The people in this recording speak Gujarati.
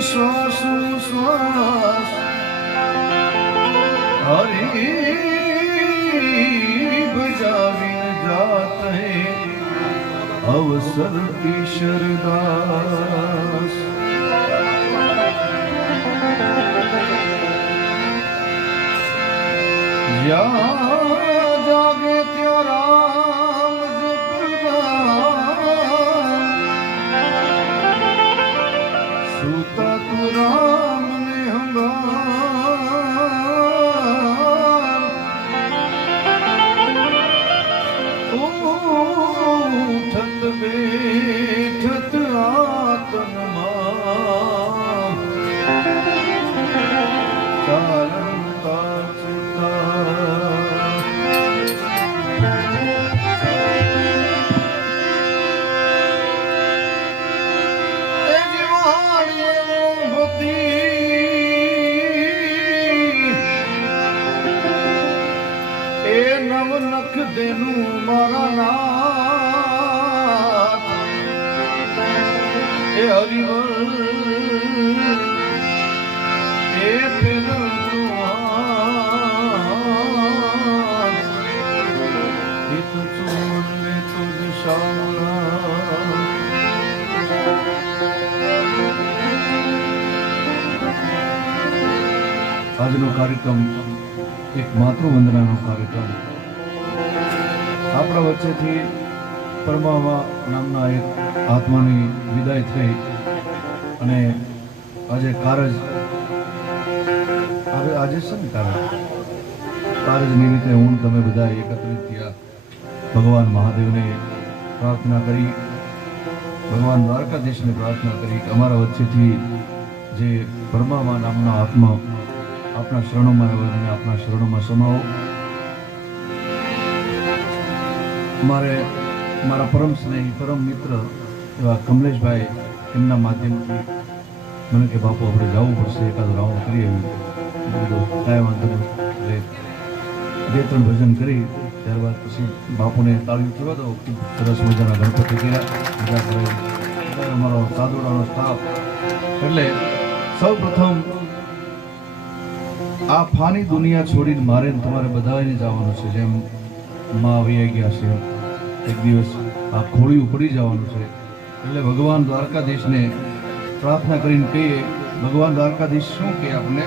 શ્વાસ શ્વાસ હરી બજાવી જાત હૈ અવસર ઈશ્વર દાસ જ્યાં જાગે ત્યાં રામ જપના સુતા તું રામ ને હંગાર ઉઠત બેઠત આત્મમાં ચાલતા નખ દેનું મારા નાથ એ હરિવર એ તો ચોર ને તો આજનો કાર્યક્રમ એક માતૃવંદનાનો કાર્યક્રમ આપણા વચ્ચેથી પરમાવા નામના એક આત્માની વિદાય થઈ અને આજે કારજ આજે છે ને કારજ નિમિત્તે હું તમે બધા એકત્રિત થયા ભગવાન મહાદેવને પ્રાર્થના કરી ભગવાન દ્વારકાધીશને પ્રાર્થના કરી કે અમારા વચ્ચેથી જે પરમાવા નામના આત્મા આપણા શરણોમાં આવ્યો અને આપણા શરણોમાં સમાવો મારા પરમ સ્નેહી પરમ મિત્ર એવા કમલેશભાઈ એમના માધ્યમથી મને કે બાપુ આપણે જવું પડશે એકાદ રાઉન્ડ કરી આવ્યું કાંઈ વાંધો નહીં બે ત્રણ ભજન કરી ત્યારબાદ પછી બાપુને તાળીઓ ચૂકવા દો ખૂબ સરસ મજાના ગણપતિ કર્યા મજા કરે અમારો સાદોડાનો સ્ટાફ એટલે સૌ પ્રથમ આ ફાની દુનિયા છોડીને મારે તમારે બધાને જવાનું છે જેમ માં આવી ગયા છે એક દિવસ આ ખોળિયું પડી જવાનું છે એટલે ભગવાન દ્વારકાધીશને પ્રાર્થના કરીને કહીએ ભગવાન દ્વારકાધીશ શું કહે આપણે